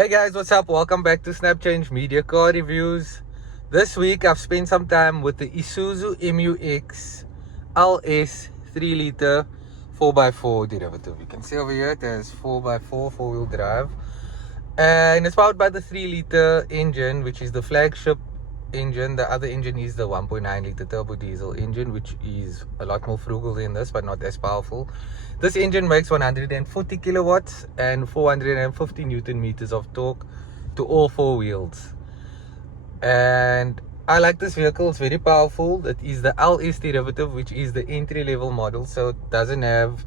Hey guys, what's up? Welcome back to Snap Change Media Car Reviews. This week I've spent some time with the Isuzu MU-X LS 3 liter 4x4 derivative. You can see over here it has 4x4 4-wheel drive, and it's powered by the 3 liter engine, which is the flagship engine. The other engine is the 1.9 liter turbo diesel engine, which is a lot more frugal than this but not as powerful. This engine makes 140 kilowatts and 450 newton meters of torque to all four wheels. And I like this vehicle. It's very powerful. It is the LS derivative, which is the entry level model, so it doesn't have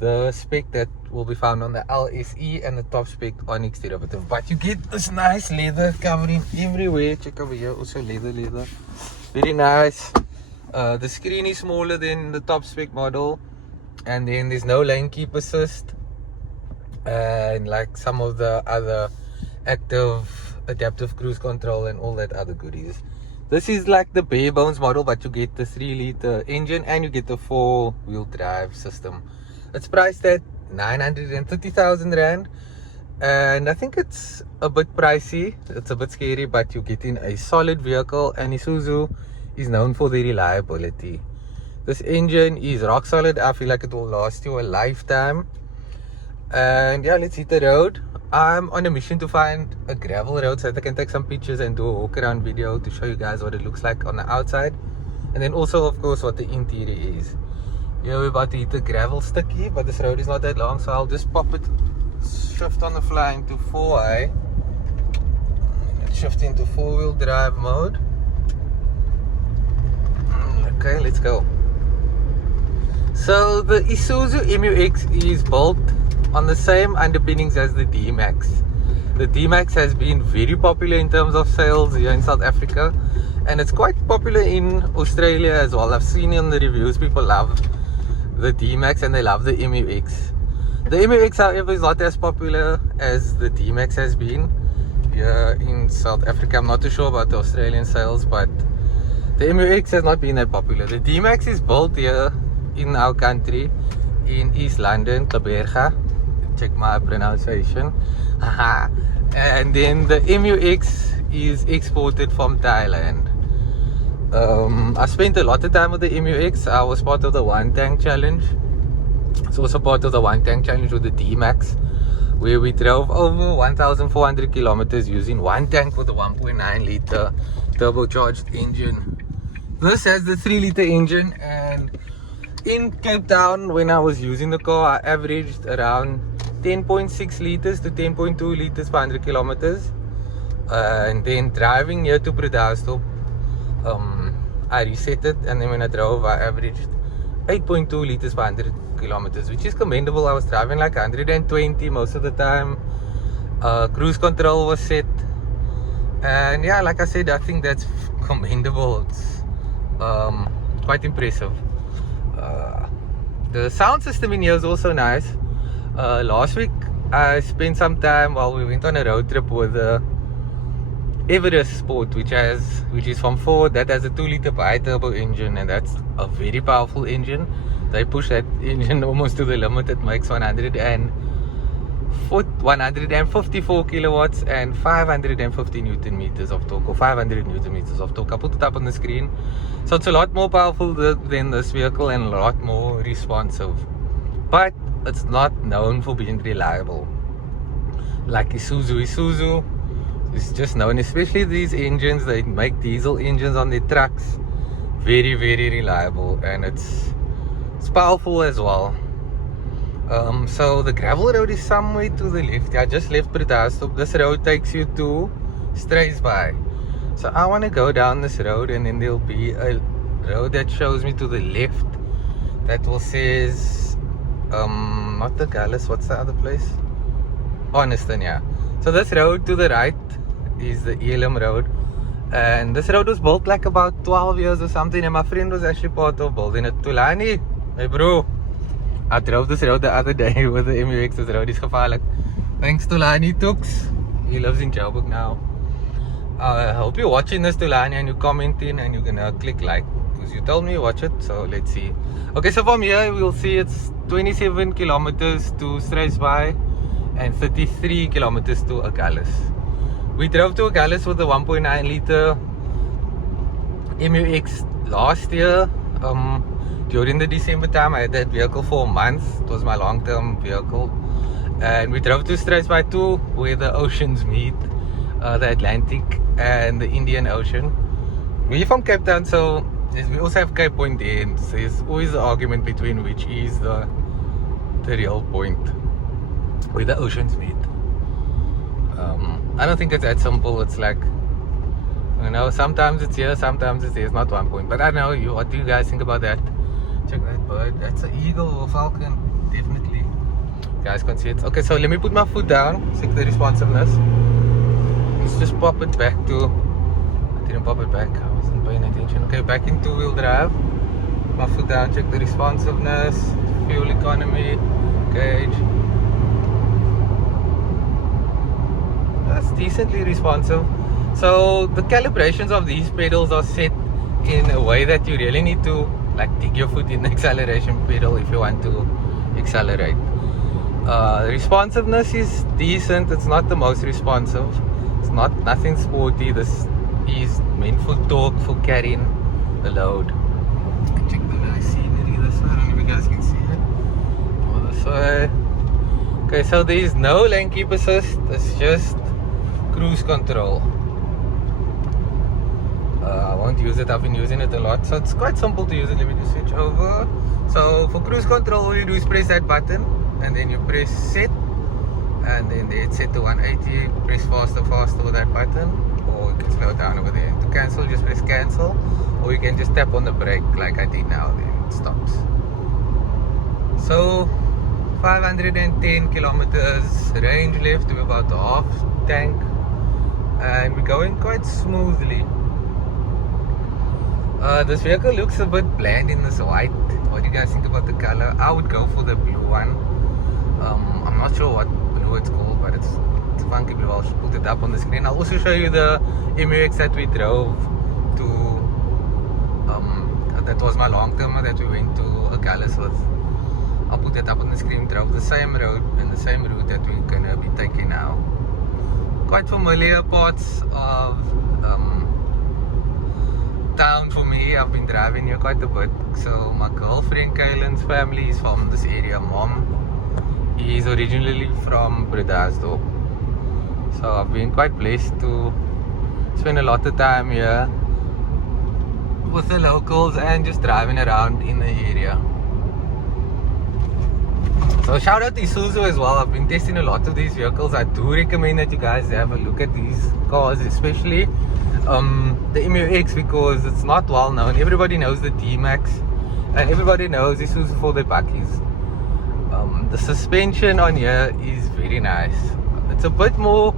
the spec that will be found on the LSE and the top spec Onyx derivative. But you get this nice leather covering everywhere. Check over here, also leather. Very nice. The screen is smaller than the top spec model. And then there's no lane keep assist, and like some of the other active adaptive cruise control and all that other goodies. This is like the bare bones model, but you get the 3 liter engine and you get the 4-wheel drive system. It's priced at 930,000 rand, and I think it's a bit pricey. It's a bit scary, but you're getting a solid vehicle, and Isuzu is known for their reliability. This engine is rock solid. I feel like it will last you a lifetime. And yeah, let's hit the road. I'm on a mission to find a gravel road so that I can take some pictures and do a walk around video to show you guys what it looks like on the outside, and then also of course what the interior is. Yeah, we're about to hit the gravel sticky, but this road is not that long, so I'll just pop it, shift on the fly into 4i, shift into 4-wheel drive mode. Okay, let's go. So the Isuzu MU-X is built on the same underpinnings as the D-Max. The D-Max has been very popular in terms of sales here in South Africa, and it's quite popular in Australia as well. I've seen in the reviews people love the D-Max and they love the MU-X. The MU-X, however, is not as popular as the D-Max has been here in South Africa. I'm not too sure about the Australian sales, but the MU-X has not been that popular. The D-Max is built here in our country, in East London, Kaberga. Check my pronunciation. And then the MU-X is exported from Thailand. I spent a lot of time with the MU-X. I was part of the one tank challenge. It's also part of the one tank challenge with the D-Max, where we drove over 1,400 kilometers using one tank with a 1.9 liter turbocharged engine. This has the 3 liter engine, and in Cape Town, when I was using the car, I averaged around 10.6 liters to 10.2 liters per 100 kilometers. And then driving here to Bredasdorp, I reset it, and then when I drove, I averaged 8.2 liters per 100 kilometers, which is commendable. I was driving like 120 most of the time. Cruise control was set, and yeah, like I said, I think that's commendable. It's quite impressive. The sound system in here is also nice. Last week I spent some time while we went on a road trip with the Everest Sport, which is from Ford, that has a 2 liter bi-turbo engine, and that's a very powerful engine. They push that engine almost to the limit. It makes 154 kilowatts and 550 newton meters of torque, or 500 newton meters of torque. I put it up on the screen. So it's a lot more powerful than this vehicle, and a lot more responsive. But it's not known for being reliable like Isuzu. Isuzu is just known, especially these engines, they make diesel engines on their trucks, very, very reliable, and it's powerful as well. So the gravel road is somewhere to the left. I just left Bredasdorp. This road takes you to Strathspey. So I want to go down this road, and then there'll be a road that shows me to the left that will says not the Gallus, what's the other place? Honeston, yeah. So this road to the right is the Elam road, and this road was built like about 12 years or something, and my friend was actually part of building it. Tulani, hey bro, I drove this road the other day with the MU-X. This road is gevaarlijk. Thanks Tulani Tooks. He lives in Joburg now. I hope you're watching this, Tulani, and you're commenting, and you're gonna click like, because you told me you watch it. So let's see. Okay, so from here we'll see it's 27 kilometers to Strathspey, and 33 kilometers to Agulhas. We drove to Agulhas with the 1.9 liter MU-X last year. During the December time, I had that vehicle for a month. It was my long-term vehicle. And we drove to Straits by 2 where the oceans meet, the Atlantic and the Indian Ocean. We're from Cape Town, so we also have Cape Point there. And so there's always an argument between which is the real point where the oceans meet. I don't think it's that simple. It's like, you know, sometimes it's here, sometimes it's there. It's not one point. But I don't know, what do you guys think about that? Check that bird. That's an eagle or falcon. Definitely. You guys can see it. Okay, so let me put my foot down. Check the responsiveness. Let's just pop it back to... I didn't pop it back. I wasn't paying attention. Okay, back in two-wheel drive. Put my foot down. Check the responsiveness. Fuel economy. Gauge. That's decently responsive. So the calibrations of these pedals are set in a way that you really need to like dig your foot in the acceleration pedal if you want to accelerate. Responsiveness is decent. It's not the most responsive. It's nothing sporty. This is meant for torque, for carrying the load. Check the nice scenery this way. I don't know if you guys can see it. Oh, this way. Okay, so there is no lane keep assist. It's just cruise control. I won't use it. I've been using it a lot, so it's quite simple to use it. Let me just switch over. So for cruise control, all you do is press that button, and then you press set, and then it's set to 180. Press faster with that button, or you can slow it down over there. To cancel, just press cancel, or you can just tap on the brake like I did now. Then it stops. So 510 kilometers range left. We're about half tank, and we're going quite smoothly. This vehicle looks a bit bland in this white. What do you guys think about the color? I would go for the blue one. I'm not sure what blue it's called, but it's funky blue. I'll put it up on the screen. I'll also show you the MU-X that we drove to. That was my long termer that we went to Agulhas with. I'll put that up on the screen. Drove the same road and the same route that we're gonna be taking now. Quite familiar parts of town for me. I've been driving here quite a bit. So my girlfriend Kaylin's family is from this area. Mom is originally from Bredasdorp. So I've been quite blessed to spend a lot of time here with the locals and just driving around in the area. So shout out to Isuzu as well. I've been testing a lot of these vehicles. I do recommend that you guys have a look at these cars, especially the MU-X, because it's not well known. Everybody knows the D-Max and everybody knows Isuzu for the bakkies. The suspension on here is very nice. It's a bit more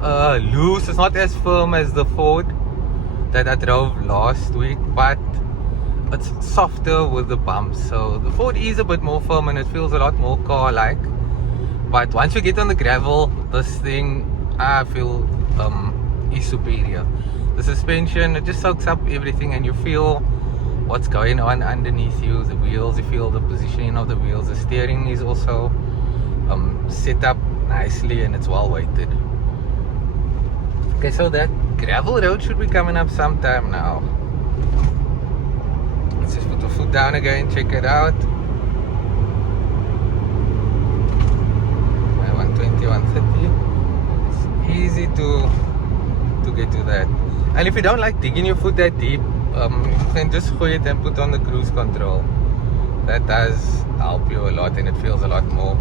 loose. It's not as firm as the Ford that I drove last week, but it's softer with the bumps. So the Ford is a bit more firm and it feels a lot more car-like. But once you get on the gravel, this thing I feel is superior. The suspension, it just soaks up everything and you feel what's going on underneath you. The wheels, you feel the positioning of the wheels. The steering is also set up nicely and it's well weighted. Okay, so that gravel road should be coming up sometime now. Let's just put the foot down again, check it out. 120, 130. It's easy to get to that. And if you don't like digging your foot that deep, you can just go ahead and put on the cruise control. That does help you a lot and it feels a lot more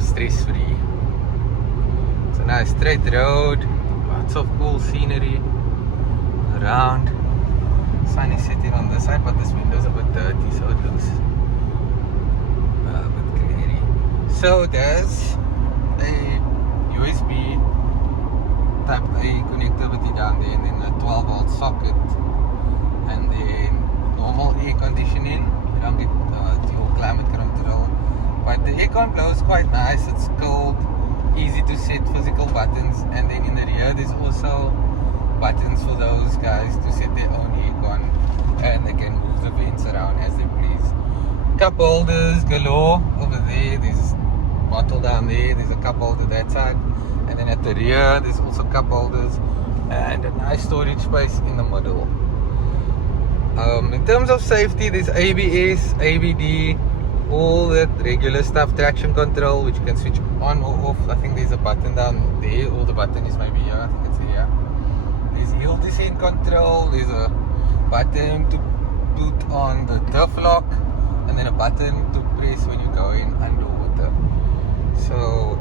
stress-free. It's a nice straight road, lots of cool scenery around. Sun is setting on this side, but this window's a bit dirty, so it looks a bit glary. So there's a USB Type A connectivity down there, and then a 12-volt socket, and then normal air conditioning. You don't get dual climate control, but the aircon blows quite nice. It's cold, easy to set physical buttons, and then in the rear there's also buttons for those guys to set their own aircon, and they can move the vents around as they please. Cup holders galore over there. There's bottle down there. There's a cup holder that side, and then at the rear there's also cup holders and a nice storage space in the middle. In terms of safety, there's ABS, ABD, all that regular stuff, traction control, which you can switch on or off. I think there's a button down there, or the button is maybe here, I think it's here. There's hill descent control, there's a button to put on the diff lock, and then a button to press when you're going underwater. So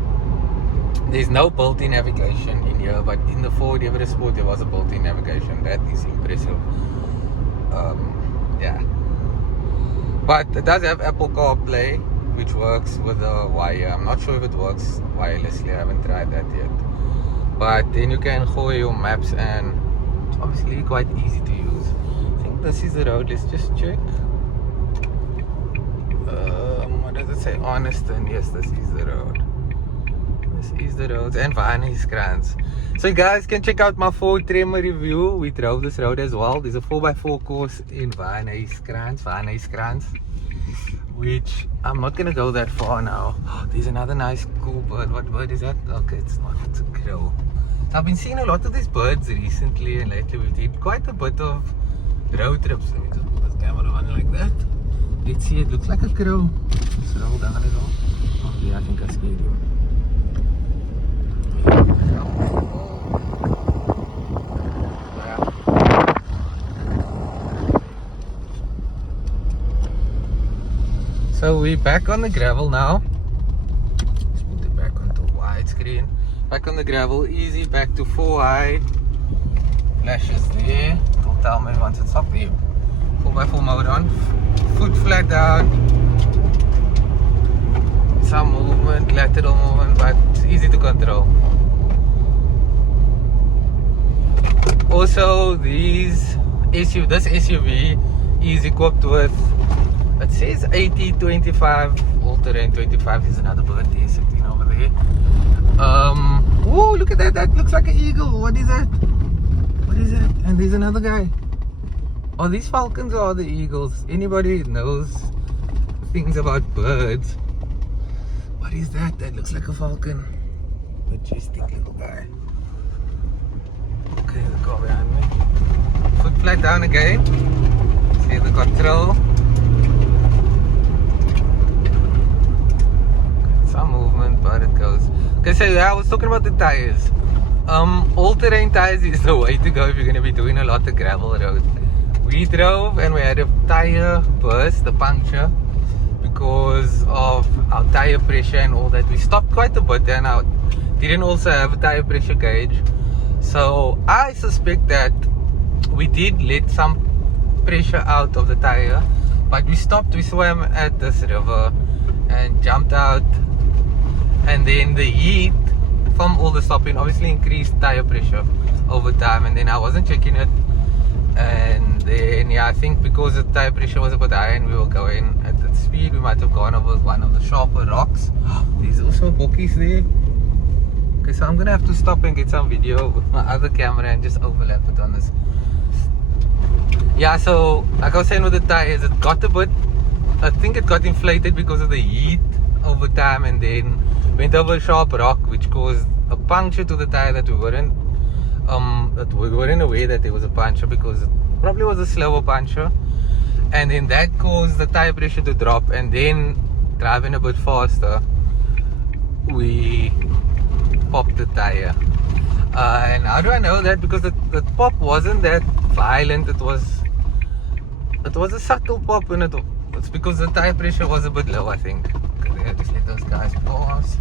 there's no built-in navigation in here, but in the Ford Everest Sport there was a built-in navigation. That is impressive. Yeah, but it does have Apple CarPlay, which works with a wire. I'm not sure if it works wirelessly, I haven't tried that yet. But then you can go your maps, and it's obviously quite easy to use. I think this is the road. Let's just check. What does it say? Honeston. Yes, this is the road. This is the road, and Vanhuiskrans. So you guys can check out my Ford Tremor review. We drove this road as well. There's a 4x4 course in Vanhuiskrans, which I'm not gonna go that far now. There's another nice cool bird. What bird is that? Okay, it's not, it's a crow. So I've been seeing a lot of these birds recently, and lately we did quite a bit of road trips. Let me just put this camera on like that. Let's see, it looks like a crow. Let's roll down as well. Oh yeah, I think I scared you. So we're back on the gravel now. Let's put it back onto widescreen. Back on the gravel, easy, back to 4 high. Flashes there. Don't tell me once it's up there. 4x4 mode on. Foot flat down. Some movement, lateral movement, but it's easy to control. Also, this SUV is equipped with, it says 80-25 all-terrain 25. There's another bird there sitting over there. Oh, look at that! That looks like an eagle. What is that? What is that? And there's another guy. Are these falcons or are the eagles? Anybody knows things about birds? What is that? That looks like a falcon. Majestic little guy. Okay, the car behind me. Foot flat down again. See the control. Some movement, but it goes. Okay, so yeah, I was talking about the tires. All-terrain tires is the way to go if you're going to be doing a lot of gravel road. We drove and we had a tire burst, a puncture, because of our tire pressure and all that. We stopped quite a bit and I didn't also have a tire pressure gauge. So I suspect that we did let some pressure out of the tire, but we stopped, we swam at this river and jumped out, and then the heat from all the stopping obviously increased tire pressure over time, and then I wasn't checking it, and then yeah, I think because the tire pressure was a bit high and we were going at that speed, we might have gone over one of the sharper rocks. There's also bokkies there. Okay, so I'm gonna have to stop and get some video with my other camera and just overlap it on this. Yeah, so like I was saying with the tires, it got a bit, I think it got inflated because of the heat over time, and then went over a sharp rock which caused a puncture to the tire that we weren't aware that there was a puncture, because it probably was a slower puncture, and then that caused the tire pressure to drop, and then driving a bit faster we popped the tire. And how do I know that? Because the pop wasn't that violent, it was a subtle pop, and it's because the tire pressure was a bit low, I think. Okay, just let those guys pass.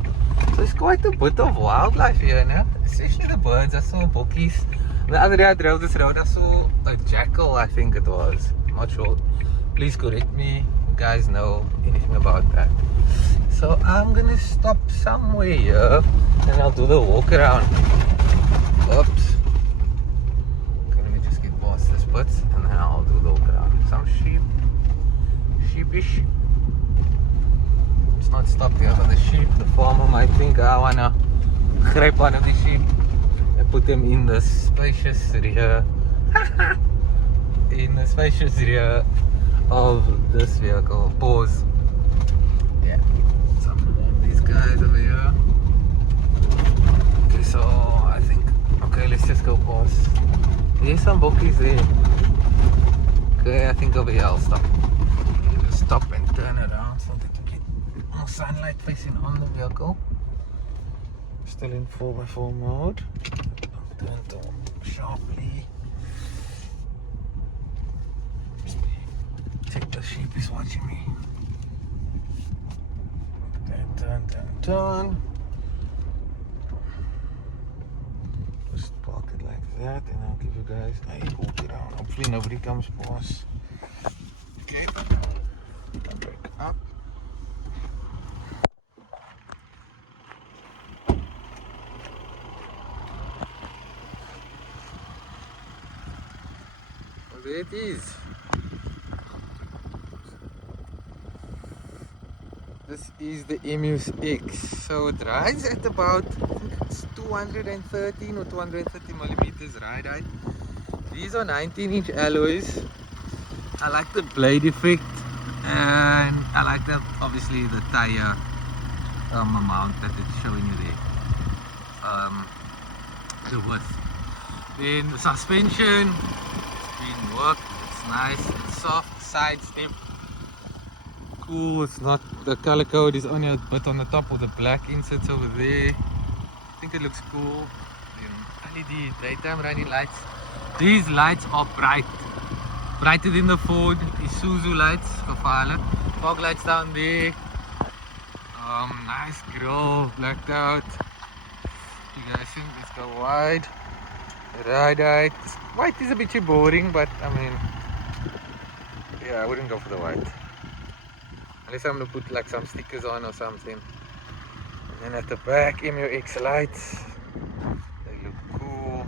So there's quite a bit of wildlife here, no? Especially the birds. I saw bokkies. The other day I drove this road, I saw a jackal, I think it was. I'm not sure. Please correct me if you guys know anything about that. So I'm gonna stop somewhere here and I'll do the walk around. Oops. Okay, let me just get past this bit and then I'll do the walk around. Some sheepish. It's not stopped here for the sheep. The farmer might think I wanna grab one of the sheep and put them in the spacious rear in the spacious rear of this vehicle. Pause. Yeah. Some of these guys over here. Okay, so I think, okay, let's just go past. There's some bookies there. Okay, I think over here I'll stop. Just stop and turn around so that you get more sunlight facing on the vehicle. Still in 4x4 mode. Turn to sharply. Check the sheep is watching me. Turn. Just park it like that and I'll give you guys a walk around. Hopefully nobody comes past. Okay. Back up. Oh, there it is. This is the MU-X. So it rides at about, I think it's 213 or 230 millimeters ride height. These are 19-inch alloys. I like the blade effect, and I like that, obviously, the tire amount that it's showing you there. The width. Then the suspension, it's been worked. It's nice. It's soft. Side step. Cool. It's not, the color code is only a bit on the top with the black inserts over there. I think it looks cool. LED daytime running lights. These lights are bright, brighter than the Ford Isuzu lights. Fog lights down there. Nice grill, blacked out. You guys think, let's go wide. Ride height. White is a bit too boring, but I mean, yeah, I wouldn't go for the white. Unless I'm gonna put like some stickers on or something. And then at the back, MU-X lights. They look cool.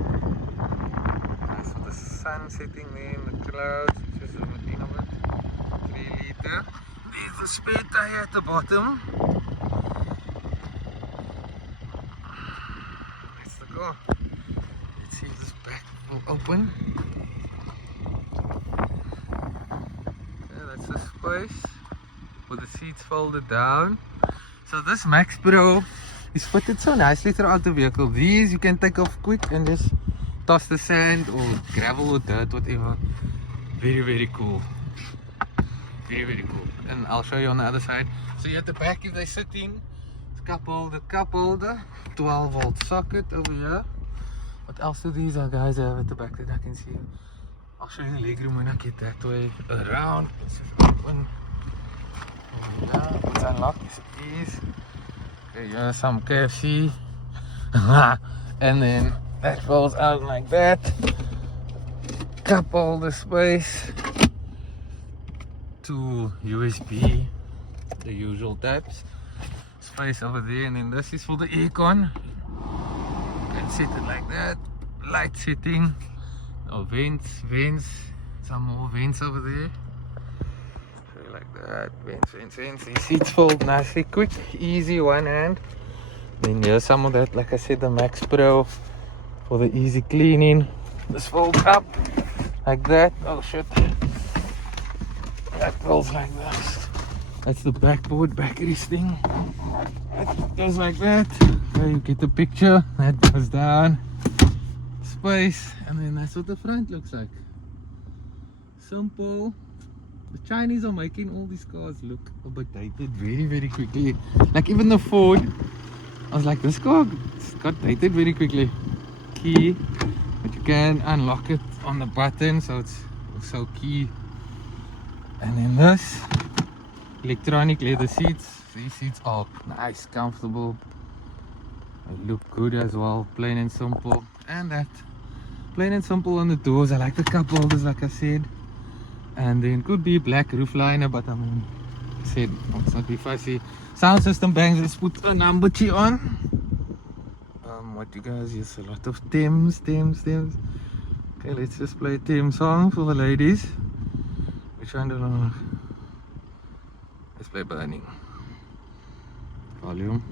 Nice with the sun setting there in the clouds. Just zoom it in a bit. 3 liter. There's the spare tire at the bottom. Let's go. Let's see if this back will open. Okay, that's the space. With the seats folded down. So this Max Pro is fitted so nicely throughout the vehicle. These you can take off quick and just toss the sand or gravel or dirt, whatever. Very, very cool. Very, very cool. And I'll show you on the other side. So you at the back, if they sit in, cup holder, 12 volt socket over here. What else do these guys have at the back that I can see? I'll show you the legroom when I get that way around. Let's just open. Yeah, what's unlocked is keys. Okay, here's some KFC. And then that rolls out like that. Cup holder space. 2 USB, the usual types. Space over there, and then this is for the aircon. You can set it like that. Light setting. Oh, vents. Some more vents over there. Like that, vents. These seats fold nicely, quick, easy, one hand. Then here's some of that, like I said, the Max Pro for the easy cleaning. This folds up like that. Oh shit, that folds like this. That's the backboard, back resting. That goes like that. There you get the picture. That goes down. Space, and then that's what the front looks like. Simple. The Chinese are making all these cars look a bit dated very, very quickly. Like even the Ford, I was like, this car got dated very quickly. Key, but you can unlock it on the button, so it's so key. And then this, electronic leather seats. These seats are nice, comfortable. They look good as well, plain and simple. And that, plain and simple on the doors. I like the cup holders, like I said. And then could be black roof liner, but I mean, I said, let's not be fussy. Sound system bangs, let's put a number T on. What you guys use? A lot of Thames. Okay, let's just play a Thames song for the ladies. Which one do I know? Let's play Burning. Volume.